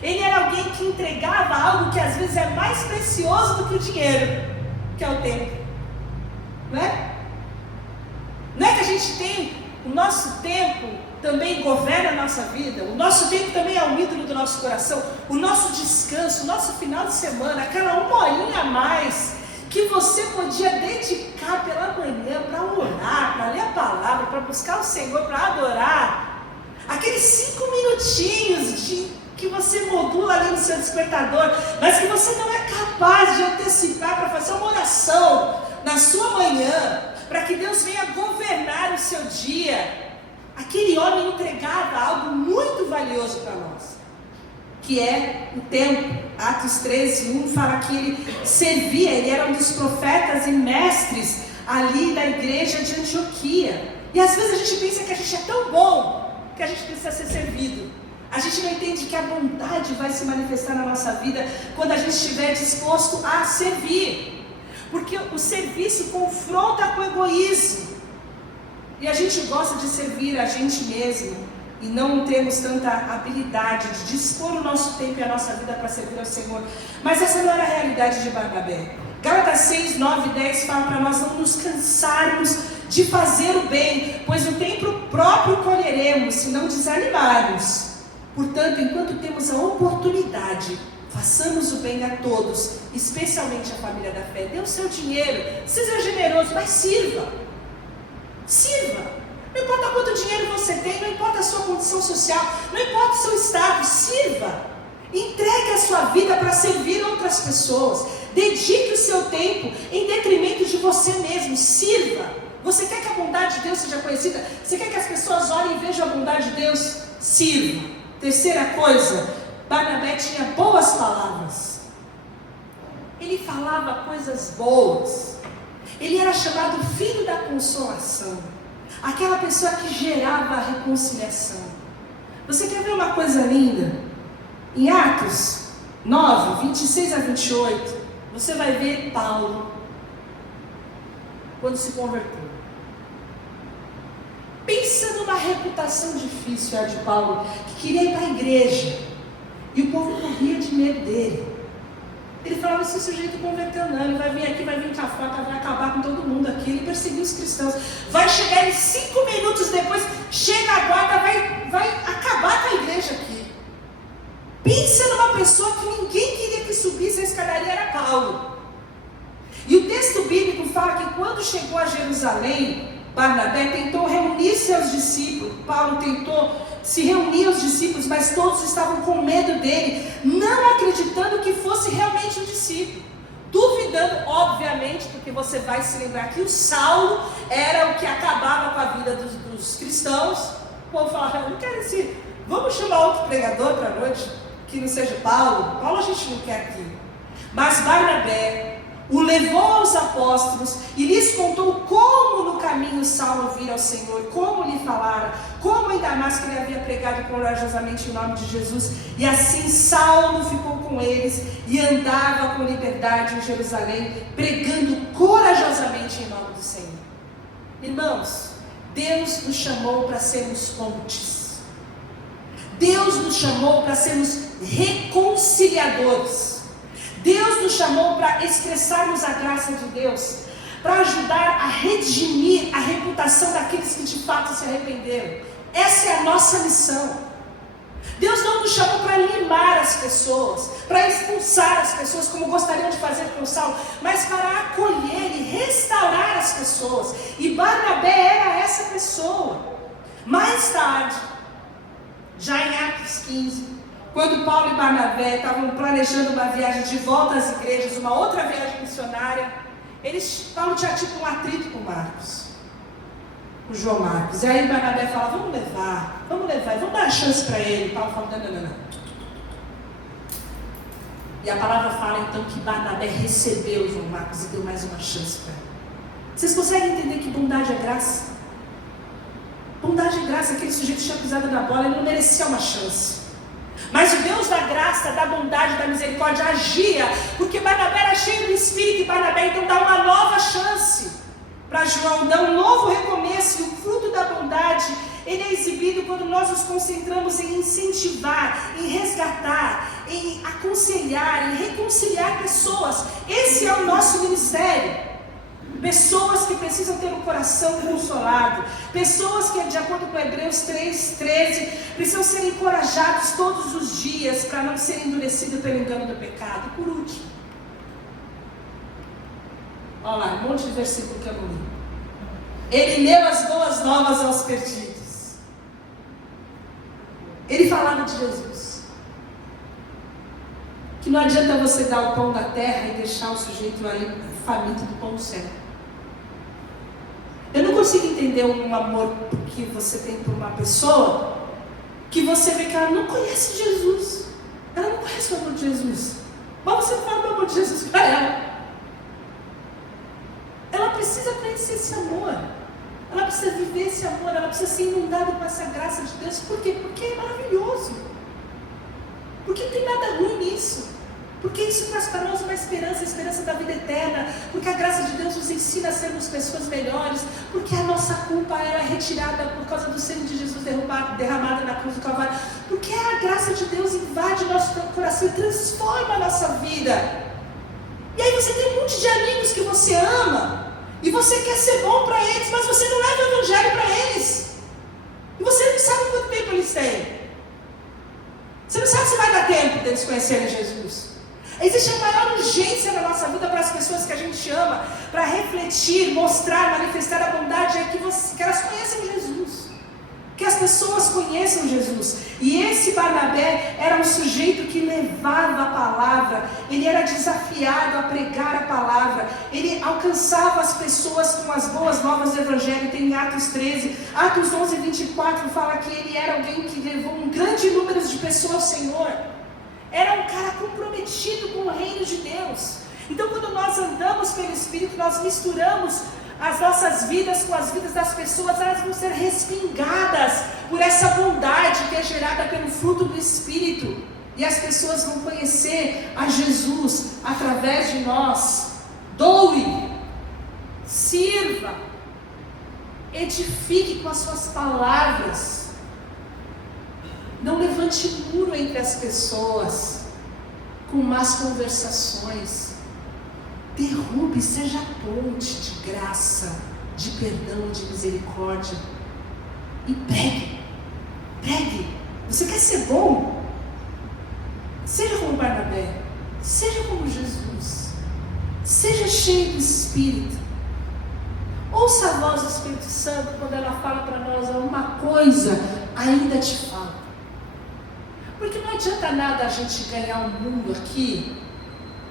Ele era alguém que entregava algo que às vezes é mais precioso do que o dinheiro, que é o tempo. Não é? Não é que a gente tem o nosso tempo também governa a nossa vida. O nosso tempo também é o ídolo do nosso coração. O nosso descanso, o nosso final de semana, aquela 1 horinha a mais que você podia dedicar pela manhã para orar, para ler a palavra, para buscar o Senhor, para adorar. Aqueles 5 minutinhos que você modula ali no seu despertador, mas que você não é capaz de antecipar para fazer uma oração na sua manhã, para que Deus venha governar o seu dia. Aquele homem entregava algo muito valioso para nós, que é o tempo. Atos 13:1 fala que ele servia, ele era um dos profetas e mestres ali da igreja de Antioquia. E às vezes a gente pensa que a gente é tão bom que a gente precisa ser servido. A gente não entende que a bondade vai se manifestar na nossa vida quando a gente estiver disposto a servir. Porque o serviço confronta com o egoísmo. E a gente gosta de servir a gente mesmo e não temos tanta habilidade de dispor o nosso tempo e a nossa vida para servir ao Senhor. Mas essa não era a realidade de Barnabé. Gálatas 6, 9 e 10 fala para nós não nos cansarmos de fazer o bem, pois o tempo próprio colheremos, se não desanimarmos. Portanto, enquanto temos a oportunidade, façamos o bem a todos, especialmente a família da fé. Dê o seu dinheiro, seja generoso, mas sirva. Sirva. Não importa quanto dinheiro você tem, não importa a sua condição social, não importa o seu estado, sirva. Entregue a sua vida para servir outras pessoas. Dedique o seu tempo em detrimento de você mesmo. Sirva. Você quer que a bondade de Deus seja conhecida? Você quer que as pessoas olhem e vejam a bondade de Deus? Sirva. Terceira coisa, Barnabé tinha boas palavras. Ele falava coisas boas. Ele era chamado filho da consolação. Aquela pessoa que gerava a reconciliação. Você quer ver uma coisa linda? Em Atos 9, 26 a 28, você vai ver Paulo, quando se converteu. Pensa numa reputação difícil a de Paulo, que queria ir para a igreja, e o povo morria de medo dele. Ele falava, esse sujeito converteu não, ele vai vir aqui, vai vir com a faca, vai acabar com todo mundo aqui. Ele perseguiu os cristãos, vai chegar em 5 minutos depois, chega a guarda, vai acabar com a igreja aqui. Pensa numa pessoa que ninguém queria que subisse a escadaria, era Paulo. E o texto bíblico fala que quando chegou a Jerusalém, Barnabé tentou reunir seus discípulos. Paulo tentou se reunir aos discípulos, mas todos estavam com medo dele, não acreditando que fosse realmente um discípulo, duvidando, obviamente, porque você vai se lembrar que o Saulo era o que acabava com a vida dos cristãos. O povo falava, eu não quero esse, vamos chamar outro pregador para a noite, que não seja Paulo. Paulo a gente não quer aqui. Mas Barnabé o levou aos apóstolos e lhes contou como no caminho Saulo vira ao Senhor, como lhe falara, como em Damasco ele havia pregado corajosamente em nome de Jesus. E assim Saulo ficou com eles e andava com liberdade em Jerusalém, pregando corajosamente em nome do Senhor. Irmãos, Deus nos chamou para sermos pontes. Deus nos chamou para sermos reconciliadores. Deus nos chamou para expressarmos a graça de Deus, para ajudar a redimir a reputação daqueles que de fato se arrependeram. Essa é a nossa missão. Deus não nos chamou para limar as pessoas, para expulsar as pessoas como gostariam de fazer com Saulo, mas para acolher e restaurar as pessoas. E Barnabé era essa pessoa. Mais tarde, já em Atos 15, quando Paulo e Barnabé estavam planejando uma viagem de volta às igrejas, uma outra viagem missionária, Paulo tinha tipo um atrito com Marcos, o João Marcos. E aí Barnabé fala, vamos levar, vamos dar uma chance para ele. Paulo fala, não. E a palavra fala então que Barnabé recebeu o João Marcos e deu mais uma chance para ele. Vocês conseguem entender que bondade é graça? Bondade é graça, aquele sujeito tinha pisado na bola, ele não merecia uma chance. Mas o Deus da graça, da bondade, da misericórdia agia, porque Barnabé era cheio do Espírito, e Barnabé então dá uma nova chance para João, dá um novo recomeço. E o fruto da bondade, ele é exibido quando nós nos concentramos em incentivar, em resgatar, em aconselhar, em reconciliar pessoas. Esse é o nosso ministério. Pessoas que precisam ter um coração consolado, pessoas que, de acordo com Hebreus 3:13, precisam ser encorajados todos os dias para não serem endurecidos pelo engano do pecado. Por último, olha lá, um monte de versículo que eu não li. Ele leu as boas novas aos perdidos. Ele falava de Jesus. Que não adianta você dar o pão da terra e deixar o sujeito ali faminto do pão do céu. Eu não consigo entender um amor que você tem por uma pessoa que você vê que ela não conhece Jesus. Ela conhece o amor de Jesus, mas você não fala do amor de Jesus para ela. Ela precisa conhecer esse amor. Ela precisa viver esse amor. Ela precisa ser inundada com essa graça de Deus. Por quê? Porque é maravilhoso. Porque não tem nada ruim nisso. Porque isso traz para nós uma esperança, a esperança da vida eterna. Porque a graça de Deus nos ensina a sermos pessoas melhores. Porque a nossa culpa era retirada por causa do sangue de Jesus derramado na cruz do Calvário. Porque a graça de Deus invade nosso coração e transforma a nossa vida. E aí você tem um monte de amigos que você ama. E você quer ser bom para eles, mas você não leva o evangelho para eles. E você não sabe quanto tempo eles têm. Você não sabe se vai dar tempo deles conhecerem Jesus. Existe a maior urgência na nossa vida para as pessoas que a gente ama, para refletir, mostrar, manifestar a bondade, é que elas conheçam Jesus. Que as pessoas conheçam Jesus. E esse Barnabé era um sujeito que levava a palavra, ele era desafiado a pregar a palavra, ele alcançava as pessoas com as boas novas do Evangelho. Tem em Atos 13, Atos 11, 24 fala que ele era alguém que levou um grande número de pessoas ao Senhor. Era um cara comprometido com o reino de Deus. Então quando nós andamos pelo Espírito, nós misturamos as nossas vidas com as vidas das pessoas, elas vão ser respingadas por essa bondade que é gerada pelo fruto do Espírito. E as pessoas vão conhecer a Jesus através de nós. Doe, sirva, edifique com as suas palavras. Não levante muro entre as pessoas com más conversações. Derrube, seja ponte de graça, de perdão, de misericórdia. E pregue. Pregue. Você quer ser bom? Seja como Barnabé. Seja como Jesus. Seja cheio do Espírito. Ouça a voz do Espírito Santo quando ela fala para nós: uma coisa ainda te falo. Porque não adianta nada a gente ganhar o mundo aqui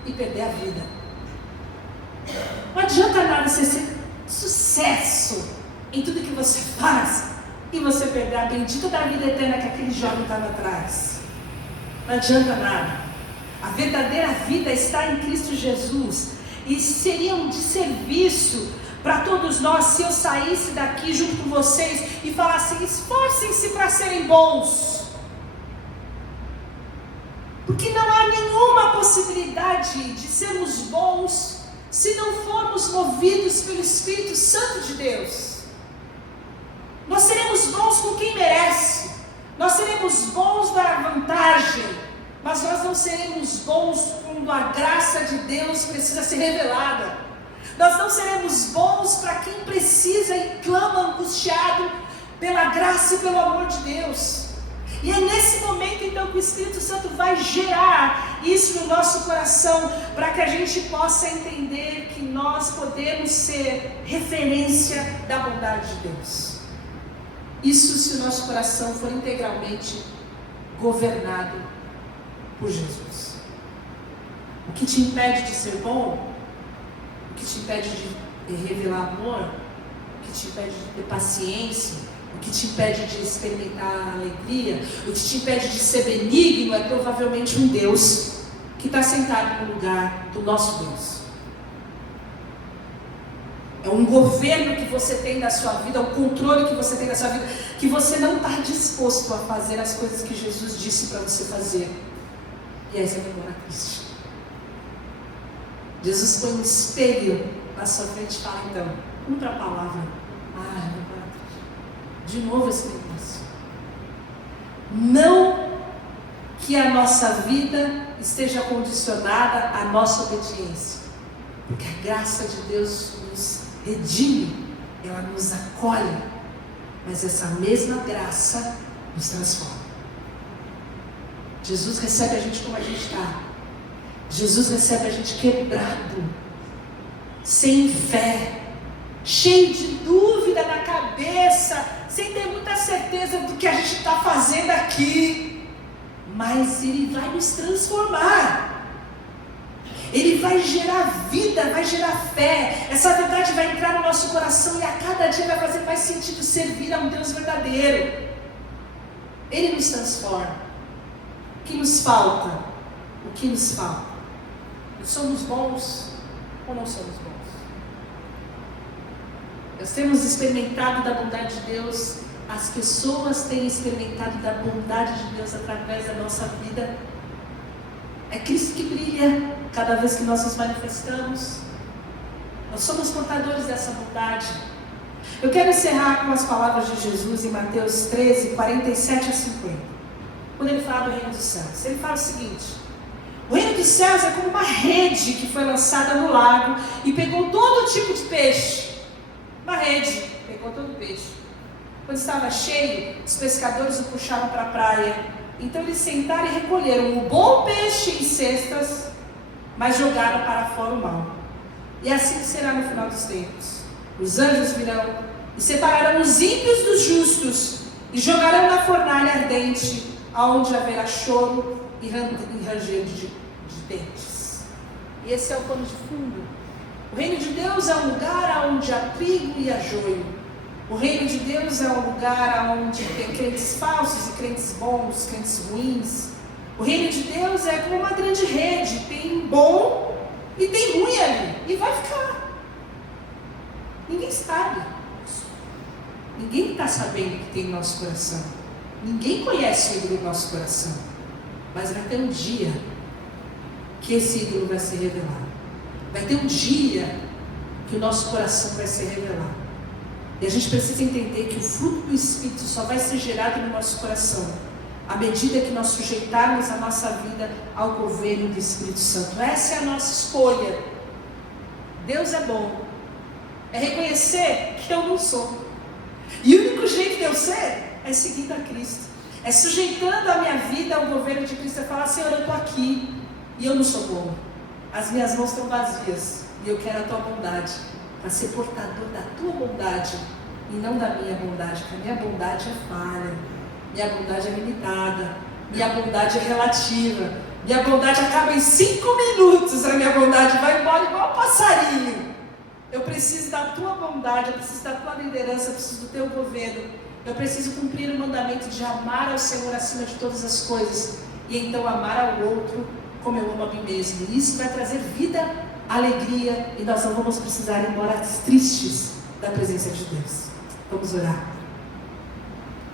e perder a vida. Não adianta nada você ser sucesso em tudo que você faz e você perder a bendita da vida eterna que aquele jovem estava atrás. Não adianta nada. A verdadeira vida está em Cristo Jesus. E seria um desserviço para todos nós se eu saísse daqui junto com vocês e falasse: esforcem-se para serem bons. Porque não há nenhuma possibilidade de sermos bons se não formos movidos pelo Espírito Santo de Deus. Nós seremos bons com quem merece, nós seremos bons na vantagem, mas nós não seremos bons quando a graça de Deus precisa ser revelada. Nós não seremos bons para quem precisa e clama angustiado pela graça e pelo amor de Deus. E é nesse momento então que o Espírito Santo vai gerar isso no nosso coração, para que a gente possa entender que nós podemos ser referência da bondade de Deus. Isso se o nosso coração for integralmente governado por Jesus. O que te impede de ser bom, o que te impede de revelar amor, o que te impede de ter paciência, o que te impede de experimentar a alegria, o que te impede de ser benigno é provavelmente um Deus que está sentado no lugar do nosso Deus. É um governo que você tem da sua vida, um controle que você tem da sua vida, que você não está disposto a fazer as coisas que Jesus disse para você fazer. E aí você vai embora triste. Jesus põe um espelho na sua frente e fala: então, cumpra a palavra. De novo esse negócio. Não que a nossa vida esteja condicionada à nossa obediência, porque a graça de Deus nos redime, ela nos acolhe, mas essa mesma graça nos transforma. Jesus recebe a gente como a gente está. Jesus recebe a gente quebrado, sem fé, cheio de dúvida na cabeça, sem ter muita certeza do que a gente está fazendo aqui. Mas Ele vai nos transformar. Ele vai gerar vida, vai gerar fé. Essa verdade vai entrar no nosso coração e a cada dia vai fazer mais sentido servir a um Deus verdadeiro. Ele nos transforma. O que nos falta? o que nos falta? Nós somos bons ou não somos bons? Nós temos experimentado da bondade de Deus, as pessoas têm experimentado da bondade de Deus através da nossa vida. É Cristo que brilha cada vez que nós nos manifestamos. Nós somos portadores dessa bondade. Eu quero encerrar com as palavras de Jesus em Mateus 13, 47 a 50. Quando ele fala do reino dos céus, ele fala o seguinte: o reino dos céus é como uma rede que foi lançada no lago e pegou todo tipo de peixe. Uma rede, pegou todo o peixe. Quando estava cheio, os pescadores o puxaram para a praia. Então eles sentaram e recolheram o bom peixe em cestas, mas jogaram para fora o mau. E assim será no final dos tempos. Os anjos virão e separarão os ímpios dos justos e jogarão na fornalha ardente, aonde haverá choro e ranger de dentes. E esse é o pano de fundo. O reino de Deus é um lugar onde há trigo e há joio. O reino de Deus é um lugar onde tem crentes falsos e crentes bons, crentes ruins. O reino de Deus é como uma grande rede, tem bom e tem ruim ali, e vai ficar. Ninguém sabe. Ninguém está sabendo o que tem no nosso coração. Ninguém conhece o ídolo do nosso coração. Mas vai ter um dia que esse ídolo vai ser revelado. Vai ter um dia que o nosso coração vai ser revelado. E a gente precisa entender que o fruto do Espírito só vai ser gerado no nosso coração à medida que nós sujeitarmos a nossa vida ao governo do Espírito Santo. Essa é a nossa escolha. Deus é bom. É reconhecer que eu não sou. E o único jeito de eu ser é seguindo a Cristo. É sujeitando a minha vida ao governo de Cristo. É falar: Senhor, eu estou aqui e eu não sou bom. As minhas mãos estão vazias e eu quero a tua bondade, para ser portador da tua bondade e não da minha bondade, porque a minha bondade é falha, minha bondade é limitada, minha bondade é relativa, minha bondade acaba em 5 minutos, a minha bondade vai embora igual um passarinho. Eu preciso da tua bondade, eu preciso da tua liderança, eu preciso do teu governo, eu preciso cumprir o mandamento de amar ao Senhor acima de todas as coisas e então amar ao outro como eu amo a mim mesmo. E isso vai trazer vida, alegria, e nós não vamos precisar ir embora tristes da presença de Deus. Vamos orar.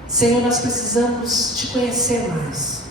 Senhor, nós precisamos te conhecer mais.